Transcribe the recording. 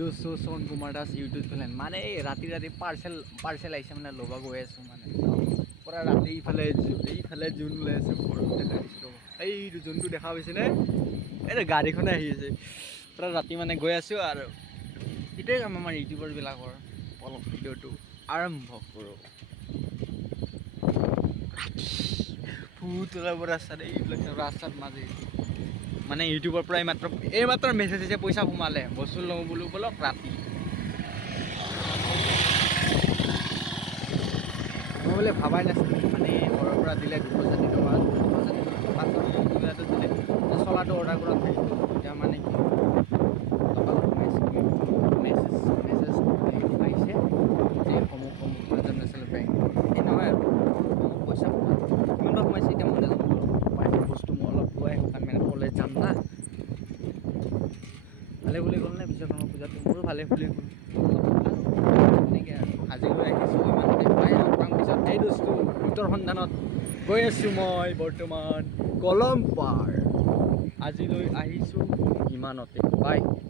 দোস্ত সোন Kumar Das YouTube channel মানে এই ৰাতি পাৰ্চেল আহিছে মানে ল'ব গৈ আছোঁ মানে পূৰা ৰাতি এইফালে জোন ওলাই আছে দেখা দিছোঁ এই জোনটো দেখা পাইছেনে এই গাড়ীখনে আহি আছে পূৰা ৰাতি মানে গৈ আছোঁ আৰু এইটোৱে কাম আমাৰ ইউটিউবাৰবিলাকৰ অলপ ভিডিঅ'টো আৰম্ভ কৰোঁ ভূত ওলাব ৰাস্তাত এইবিলাক ৰাস্তাত মাজে মানে ইউটিউবৰ পৰা এইমাত্ৰ মেছেজ দিছে পইচা সোমালে বস্তু লওঁ বোলো বলক ৰাতি মই বোলে ভাবাই নাছিলোঁ মানে ঘৰৰ পৰা দিলে 260 টকা দিলে চলাটো অৰ্ডাৰ কৰা থাকিলোঁ এতিয়া মানে কি টকা সোমাইছে মেছেজ আহিছে যে অমুক নেশ্যনেল বেংক এই নহয় আৰু অমুক পইচা কিমান বা সোমাইছে এতিয়া মই নাজানো পাইছে বস্তু মই অলপ লৈ আহোঁ কাৰণ মানে কলেজ যাম না ভালে বুলি গ'ল নে বিশ্বকৰ্মা পূজাটো মোৰো ভালে বুলি গ'ল তেনেকৈ আৰু আজিলৈ আহিছোঁ ইমানতে পাই আপোনাক পিছত এই দোষটো ভূতৰ সন্ধানত গৈ আছোঁ মই বৰ্তমান কলম পাৰ আজিলৈ আহিছোঁ ইমানতে বাই